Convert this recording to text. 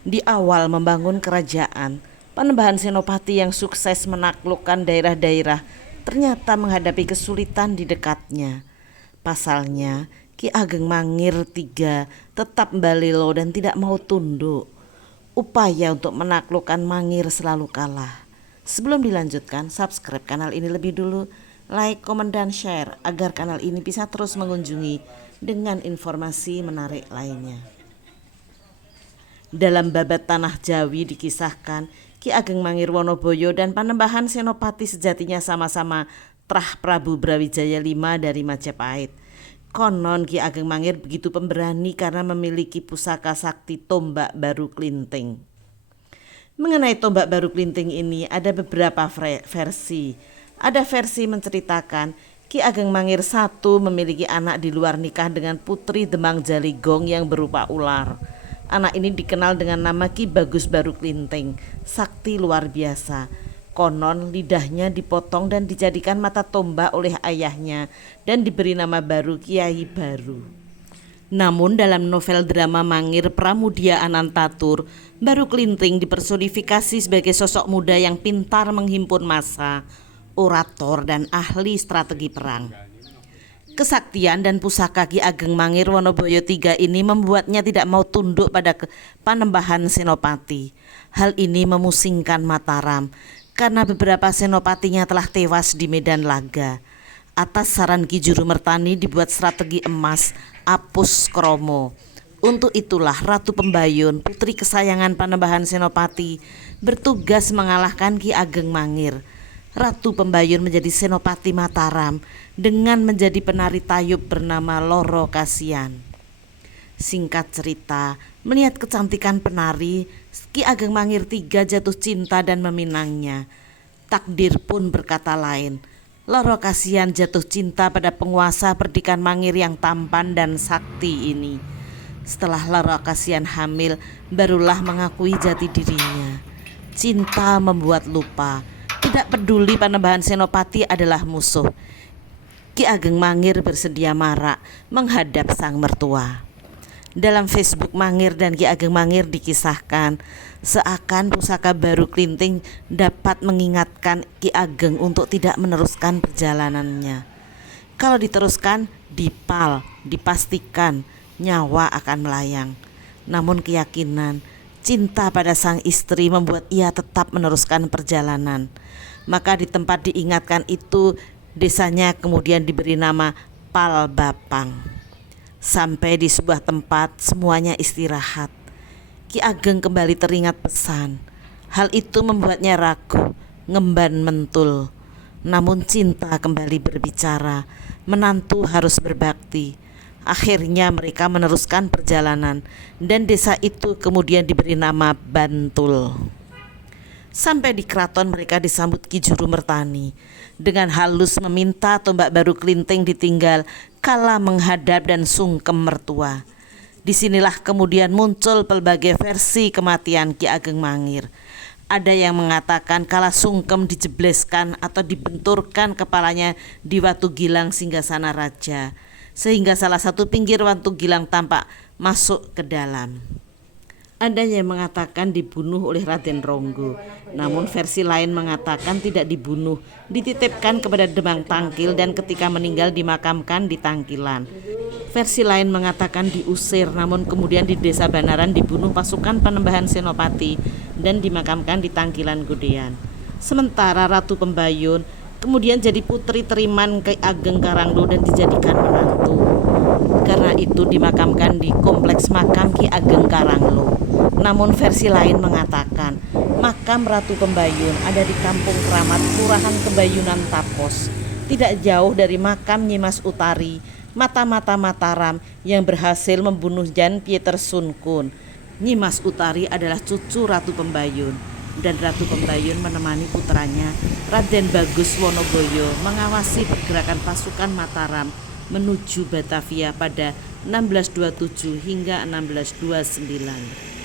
Di awal membangun kerajaan, Panembahan Senopati yang sukses menaklukkan daerah-daerah ternyata menghadapi kesulitan di dekatnya. Pasalnya, Ki Ageng Mangir III tetap balelo dan tidak mau tunduk. Upaya untuk menaklukkan Mangir selalu kalah. Sebelum dilanjutkan, subscribe kanal ini lebih dulu, like, komen, dan share agar kanal ini bisa terus mengunjungi dengan informasi menarik lainnya. Dalam Babat Tanah Jawi dikisahkan Ki Ageng Mangir Wonoboyo dan Panembahan Senopati sejatinya sama-sama Trah Prabu Brawijaya V dari Majapahit. Konon Ki Ageng Mangir begitu pemberani karena memiliki pusaka sakti tombak baru klinting. Mengenai tombak baru klinting ini ada beberapa versi. Ada versi menceritakan Ki Ageng Mangir I memiliki anak di luar nikah dengan putri Demang Jaligong yang berupa ular. Anak ini dikenal dengan nama Ki Bagus Baru Klinting, sakti luar biasa. Konon lidahnya dipotong dan dijadikan mata tombak oleh ayahnya dan diberi nama baru Kiai Baru. Namun dalam novel drama Mangir Pramudia Anantatur, Baru Klinting dipersonifikasi sebagai sosok muda yang pintar menghimpun massa, orator dan ahli strategi perang. Kesaktian dan pusaka Ki Ageng Mangir Wonoboyo III ini membuatnya tidak mau tunduk pada Panembahan Senopati. Hal ini memusingkan Mataram karena beberapa senopatinya telah tewas di medan laga. Atas saran Ki Juru Mertani dibuat strategi emas Apus Kromo. Untuk itulah Ratu Pembayun, putri kesayangan Panembahan Senopati, bertugas mengalahkan Ki Ageng Mangir. Ratu Pembayun menjadi Senopati Mataram dengan menjadi penari tayub bernama Loro Kasian. Singkat cerita, melihat kecantikan penari, Ki Ageng Mangir III jatuh cinta dan meminangnya. Takdir pun berkata lain. Loro Kasian jatuh cinta pada penguasa perdikan Mangir yang tampan dan sakti ini. Setelah Loro Kasian hamil, barulah mengakui jati dirinya. Cinta membuat lupa. Tidak peduli Panembahan Senopati adalah musuh, Ki Ageng Mangir bersedia marak menghadap sang mertua. Dalam Facebook Mangir dan Ki Ageng Mangir dikisahkan seakan pusaka baru klinting dapat mengingatkan Ki Ageng untuk tidak meneruskan perjalanannya. Kalau diteruskan, dipastikan nyawa akan melayang. Namun keyakinan cinta pada sang istri membuat ia tetap meneruskan perjalanan. Maka di tempat diingatkan itu, desanya kemudian diberi nama Palbapang. Sampai di sebuah tempat semuanya istirahat. Ki Ageng kembali teringat pesan. Hal itu membuatnya ragu, ngemban mentul. Namun cinta kembali berbicara, menantu harus berbakti. Akhirnya mereka meneruskan perjalanan dan desa itu kemudian diberi nama Bantul. Sampai di keraton mereka disambut Ki Juru Mertani dengan halus meminta tombak baru klinting ditinggal kala menghadap dan sungkem mertua. Disinilah kemudian muncul pelbagai versi kematian Ki Ageng Mangir. Ada yang mengatakan kala sungkem dijebleskan atau dibenturkan kepalanya di Watu Gilang Singgasana Raja, sehingga salah satu pinggir Watu Gilang tampak masuk ke dalam. Ada yang mengatakan dibunuh oleh Raden Ronggo, namun versi lain mengatakan tidak dibunuh, dititipkan kepada Demang Tangkil dan ketika meninggal dimakamkan di Tangkilan. Versi lain mengatakan diusir, namun kemudian di desa Banaran dibunuh pasukan Panembahan Senopati dan dimakamkan di Tangkilan Godean. Sementara Ratu Pembayun kemudian jadi putri teriman Ki Ageng Karanglo dan dijadikan menantu. Karena itu dimakamkan di kompleks makam Ki Ageng Karanglo. Namun versi lain mengatakan makam Ratu Pembayun ada di Kampung Keramat, Kelurahan Kebayunan Tapos, tidak jauh dari makam Nyimas Utari, mata-mata Mataram yang berhasil membunuh Jan Pieter Sunkun. Nyimas Utari adalah cucu Ratu Pembayun dan Ratu Pembayun menemani putranya Raden Bagus Wonoboyo mengawasi pergerakan pasukan Mataram menuju Batavia pada 1627 hingga 1629.